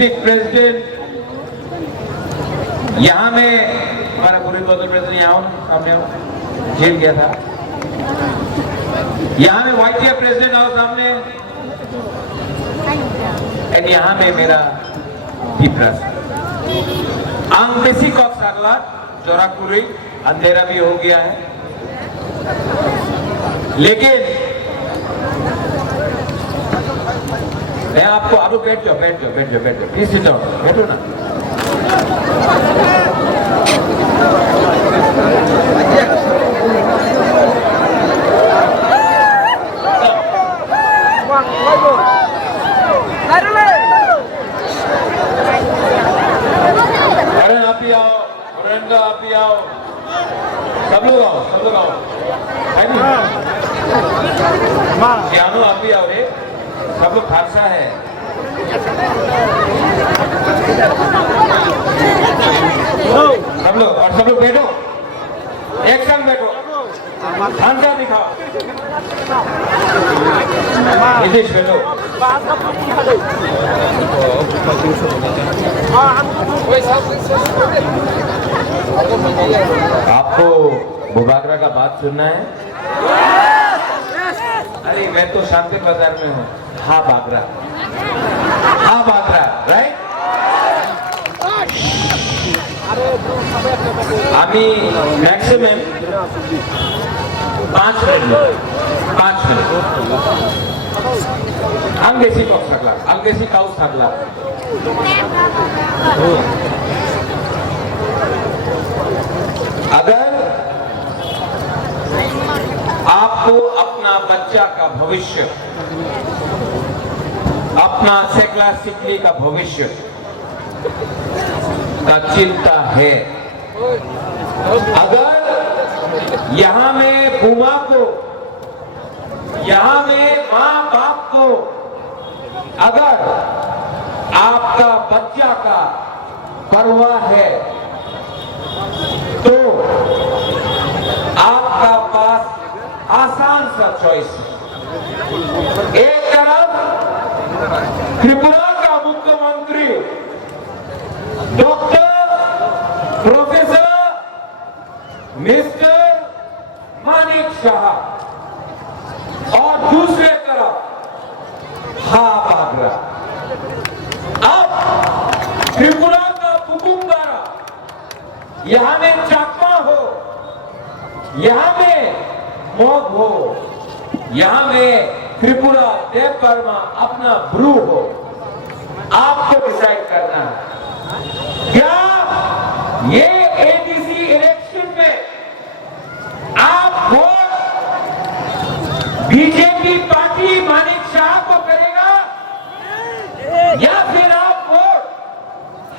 District president, यहाँ में हमारा पूरी लोकल प्रेसिडेंट यहाँ सामने आओ, जेल गया था। यहाँ में वाइटिया प्रेसिडेंट आओ सामने, एंड यहाँ में मेरा दीपराज आंग बेसी कॉक सागला जोराकुरी अंधेरा भी हो गया है, लेकिन मैं आपको अब बैठ जाओ प्लीज सिट डाउन, बैठो ना। आप ही आओ, सब लोग आओ, है ना? ज्ञानो आप ही आओ रे, सब लोग खालसा है। सब लोग बैठो, एक संग बैठो, खालसा दिखाओ। नितीश बैठो। आपको बुबागरा का बात सुनना है? अरे मैं तो शांति बाजार में हूँ। हाँ बागरा, राइट? अभी मैक्सिमम 5 मिनट अंगेसी कॉक्स थाकला, अंगेसी काउस थाकला। अगर आपको अपना बच्चा का भविष्य, अपना सेकला सिकली का भविष्य का चिंता है, अगर यहाँ में बुआ को, यहाँ में माँ बाप को, अगर आपका बच्चा का परवाह है, तो आपका पास आसान सा चॉइस है। एक तरफ त्रिपुरा का मुख्यमंत्री doctor professor mister Manik Shah, और दूसरे तरफ हाँ बागरा। अब त्रिपुरा का पुकुम्बारा, यहाँ में चाकमा हो, यहाँ में मोग हो, यहाँ में त्रिपुरा देवबर्मा अपना ब्रू हो, आपको डिसाइड करना है। क्या ये एडीसी इलेक्शन में आप vote BJP party Manik Shah को करेगा, या फिर आप वोट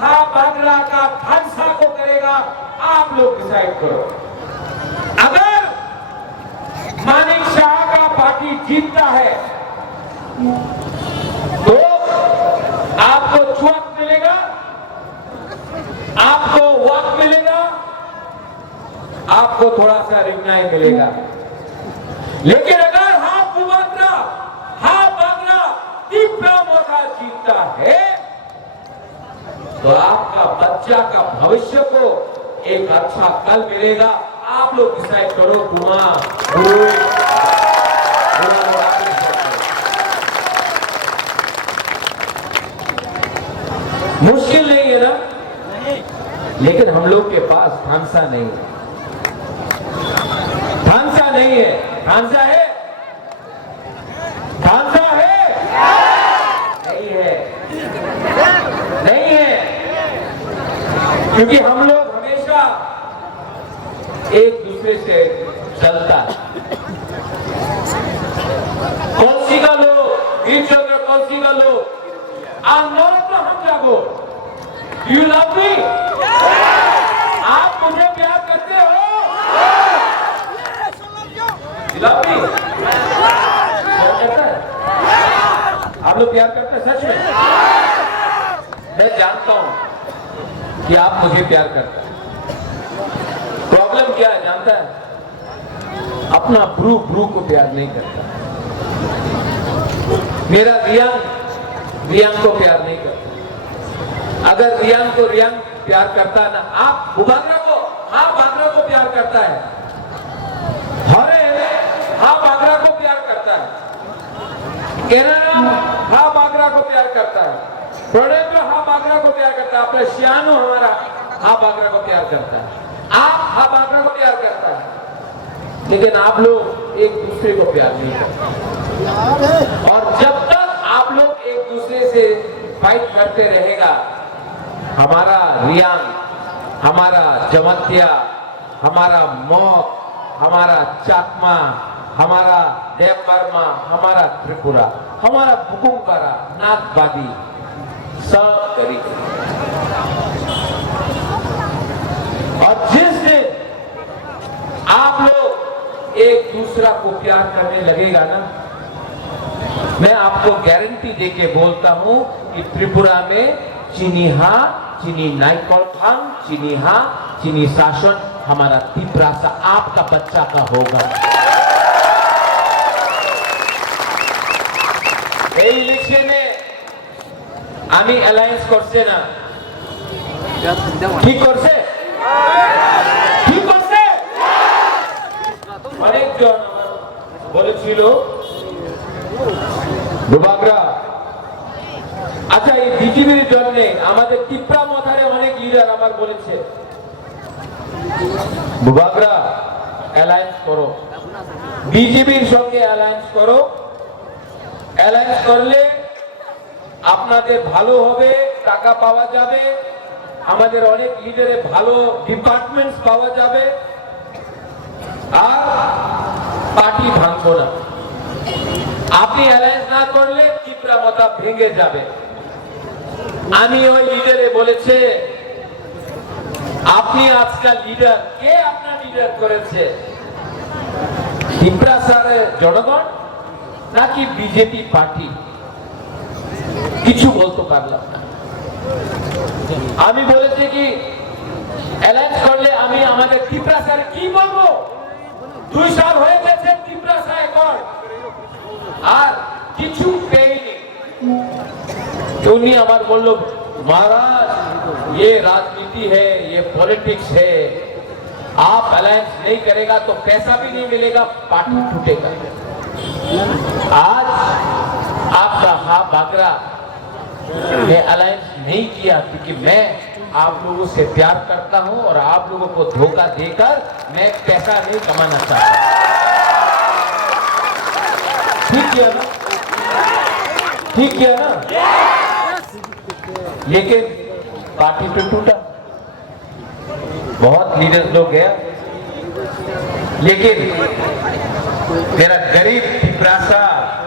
हाँ बागरा का खालसा को करेगा? आप लोग डिसाइड करो। अगर मानिक शाह का पार्टी जीतता है तो आपको छुआक मिलेगा, आपको वक्त मिलेगा, आपको थोड़ा सा रिन्याय मिलेगा। लेकिन अगर हाँ बागरा तीव्र मोटा जीतता है तो आपका बच्चा का भविष्य को एक अच्छा कल मिलेगा। आप लोग डिसाइड करो। मुश्किल नहीं है ना? लेकिन हम लोग के पास थानसा नहीं है। थानसा नहीं है। थानसा है? थानसा है? नहीं है, नहीं है, क्योंकि हम लोग हमेशा एक दूसरे से चलता है। कौनसी का लोग वीरचंद्र, कौनसी का लोग आंदोलन तो हम जागो। You love me? आप मुझे प्यार करते हो? Love me? आप लोग प्यार करते हैं सच में? मैं जानता हूं कि आप मुझे प्यार करते हैं। प्रॉब्लम क्या है जानता है? अपना ब्रू को प्यार नहीं करता। मेरा रियांग को प्यार नहीं करता। अगर रियांग को रियांग प्यार करता है ना, आप भूभागरा को हाँ बागरा को प्यार करता है, हरे हाँ बागरा को प्यार करता है, केनाराम हाँ बागरा को प्यार करता है, प्रणेन्द्र हाँ बागरा को प्यार करता है, अपना श्यानु हमारा हाँ बागरा को प्यार करता है, आप हाँ बागरा को प्यार करता है, लेकिन आप लोग एक दूसरे को प्यार नहीं करते। और जब तक आप लोग एक दूसरे से फाइट करते रहेगा, हमारा रियांग, हमारा जमत्या, हमारा मौत, हमारा चाकमा, हमारा देवबर्मा, हमारा त्रिपुरा, हमारा बुकुमपारा, नागबादी सब करेंगे। और जिस दिन आप लोग एक दूसरा को प्यार करने लगेगा ना, मैं आपको गारंटी देके बोलता हूं कि त्रिपुरा में चीनी हाँ, चीनी नाइकल खान, चीनी हाँ, चीनी शासन हमारा तिप्रासा आपका बच्चा का होगा। এই ইলেকশনে আমি অ্যালায়েন্স করছে না, ঠিক করছে, ঠিক করছে। অনেকজন বলেছিল ভূভাগরা, আচ্ছা এই বিজেপির জন্য আমাদের টিপ্রা মথারে অনেক লিডার আমার বলেছে ভূভাগরা অ্যালায়েন্স করো, বিজেপির সঙ্গে অ্যালায়েন্স করো, অ্যালায়েন্স করলে আপনাদের ভালো হবে, টাকা পাওয়া যাবে, আমাদের অনেক লিডারে ভালো ডিপার্টমেন্টস পাওয়া যাবে, আর পার্টি ভাঙবো না। আপনি অ্যালায়েন্স না করলে ত্রিপুরা মতা ভেঙে যাবে। আমি ওই লিডারে বলেছে আপনি আজকাল লিডার, কে আপনার লিডার করেছে? ত্রিপুরা সারের জনগণ নাকি বিজেপি পার্টি? কিছু বলতে পারলাম না। আমি বলেছি কি অ্যালায়েন্স করলে আমি আমাদের ত্রিপুরা স্যার কি বলবো? 2 সাল হয়ে গেছে ত্রিপুরা স্যার এখন আর কিছু পেইনি। উনি আমার বলল महाराज ये राजनीति है, ये पॉलिटिक्स है, आप अलायंस नहीं करेगा तो पैसा भी नहीं मिलेगा, पार्टी टूटेगा। आज आपका हाँ बागरा ने अलायंस नहीं किया क्योंकि मैं आप लोगों से प्यार करता हूं और आप लोगों को धोखा देकर मैं पैसा नहीं कमाना चाहता। ठीक किया ना, ठीक किया ना, लेकिन पार्टी तो टूटा, बहुत लीडर्स लोग गया, लेकिन मेरा गरीब तिप्रासा,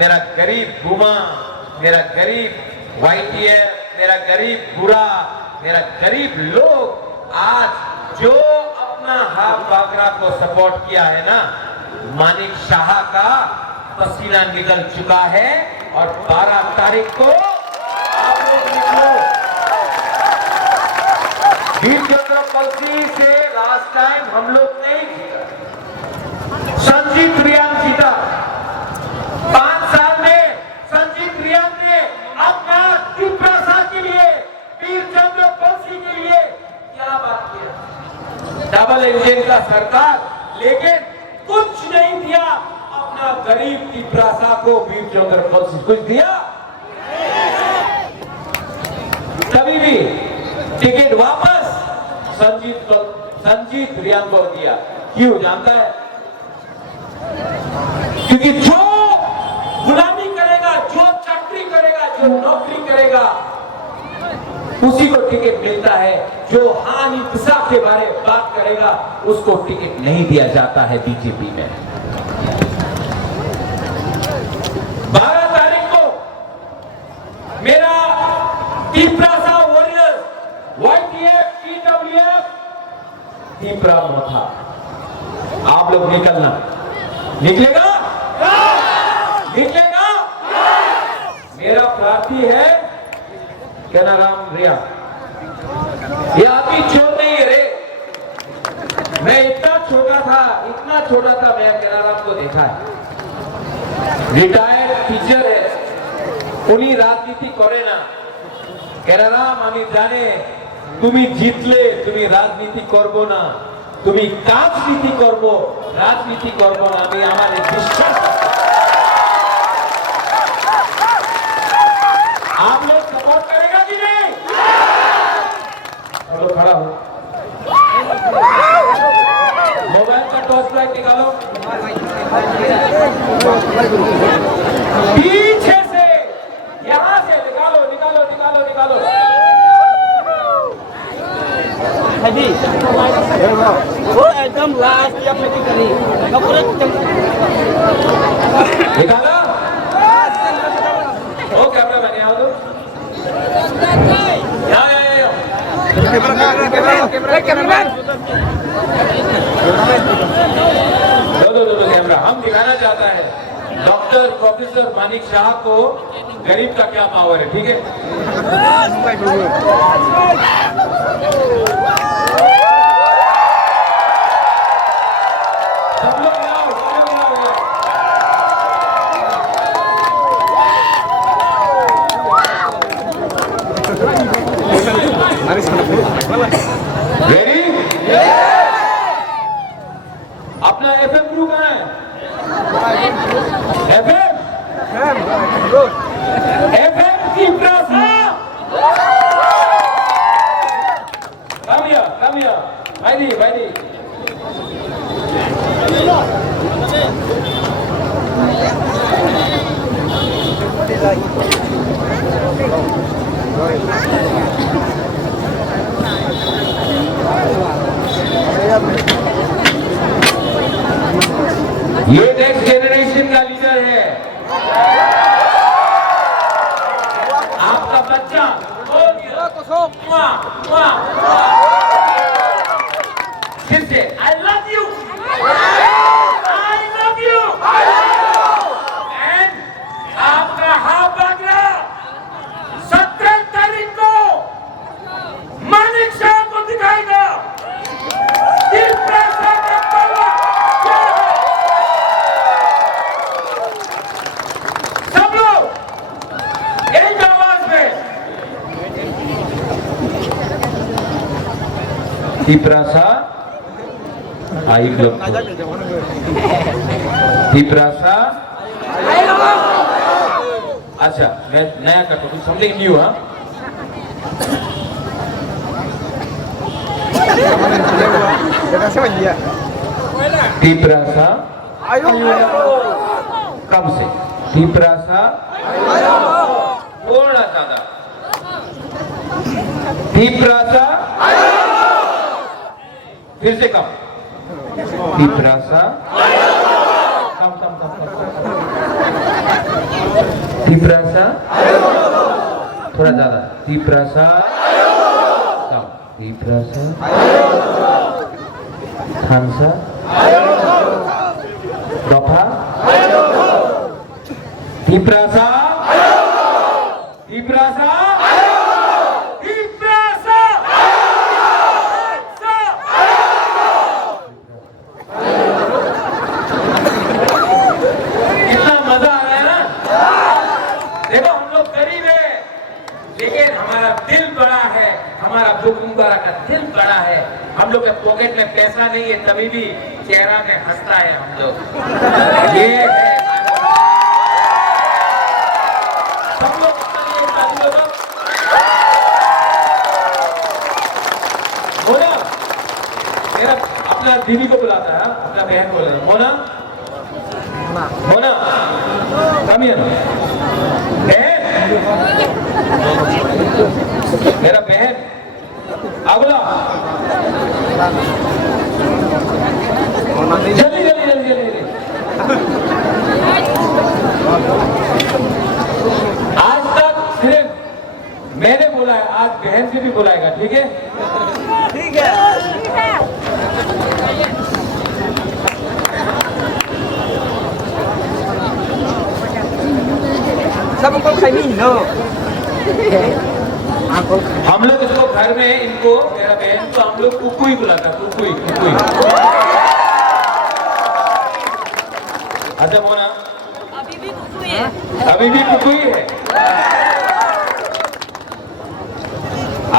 मेरा गरीब गुमा, मेरा गरीब YTF, मेरा गरीब बुरा, मेरा गरीब लोग आज जो अपना हाथ बागरा को सपोर्ट किया है ना, मानिक शाह का पसीना निकल चुका है और 12 तारीख को आप लोग निकलो। वीरचंद्र पलसी से लास्ट टाइम हम लोग नहीं जीता, संजीत रियांग जीता। 5 साल में संजीत रियांग ने अपना त्रिपुरा के लिए, वीरचंद्र पलसी के लिए क्या बात किया? डबल इंजन का सरकार, लेकिन कुछ नहीं दिया अपना गरीब त्रिपुरा को। वीरचंद्र पलसी कुछ दिया? कभी भी टिकट वापस संजीत रियांग को दिया। क्यों जानता है? क्योंकि जो गुलामी करेगा, जो चाकरी करेगा, जो नौकरी करेगा, उसी को टिकट मिलता है। जो हानि इंसाफ के बारे में बात करेगा उसको टिकट नहीं दिया जाता है बीजेपी में। 12 तारीख को मेरा Tiprasa warriors, YTF, TWF, Tipra Motha, आप लोग निकलना। निकलेगा? निकलेगा? मेरा प्रार्थी है केनाराम रिया, ये अभी छोड़ नहीं है रे। मैं इतना छोटा था, मैं केनाराम को देखा है, रिटायर्ड टीचर है, उन्हीं राजनीति करे ना, কেরারাম আমি জানে তুমি জিতলে তুমি রাজনীতি করব না, তুমি কাজনীতি করব, রাজনীতি করব না, আমি আমার এই বিশ্বাস। आप लोग सपोर्ट करेगा कि नहीं? चलो खड़ा हो, मोबाइल का टॉर्च लाइट निकालो, पीछे से यहां से निकालो निकालो निकालो निकालो। जी वो एकदम लास्ट या अपने की करी निकाला। ओ कैमरा मैन आओ तो दो कैमरा। हम दिखाना चाहता है डॉक्टर प्रोफेसर मानिक शाह को गरीब का क्या पावर है, ठीक है? सब लोग आओ, सब लोग आओ। रेडी? अपना एफएम ग्रुप है, एफएम एफएम की प्रसा। come here भाई भाई ये नेक्स्ट जनरेशन का लीडर है, आपका बच्चा। फिर से I love you, I love you. And आपका हाँ बागरा 17 तारीख को मानिक शाह को दिखाएगा। सब लोग एक आवाज में Tiprasa Aiglo Tiprasa अच्छा मैं नया करता हूँ, समथिंग न्यू। हाँ Tiprasa कब से Tiprasa थोड़ा ज्यादा Tiprasa फिर से कम Tiprasa कम कम कम Tiprasa थोड़ा ज्यादा Tiprasa कम Tiprasa Hansa Dopa Tiprasa Tiprasa Tiprasa कितना मजा आ रहा है ना। देखो हम लोग गरीब है लेकिन हमारा दिल बड़ा है, हमारा बुकुंबरा का दिल बड़ा है। हम लोग के पॉकेट में पैसा नहीं है तभी भी चेहरा में हंसता है हम लोग। ये है सब लोग मोना मेरा अपना दीदी को बुलाता है, अपना बहन को बुलाता है। मोना मोना कम हियर बहन, मेरा बहन अगला जल्दी जल्दी जल्दी जल्दी। आज तक सिर्फ मैंने बोला है, आज बहन से भी बुलाएगा, ठीक है? ठीक है सबको खाई नो। हम लोग इसको घर में इनको मेरा बहन तो हम लोग कुकुई बुलाता, कुकुई कुकुई। अच्छा मोना अभी भी कुकुई है। अभी भी कुकुई है।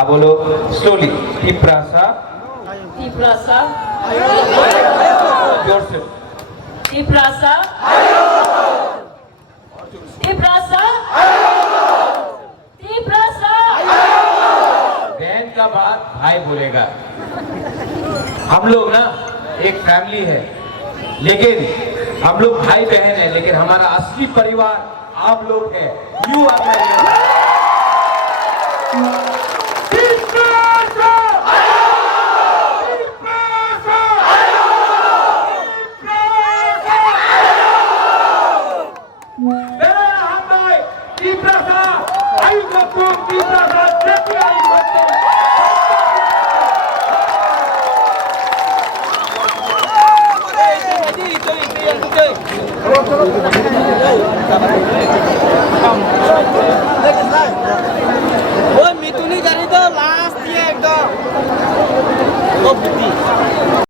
हाँ बोलो स्लोली तिप्रासा Tiprasa, जोर से Tiprasa, Tiprasa, Tiprasa. बहन का बात भाई बोलेगा। हम लोग ना एक फैमिली है, लेकिन हम लोग भाई बहन है, लेकिन हमारा असली परिवार आप लोग है। You are my Ôi, mì tuni jadi tu last dia ekdom. Oh, putih.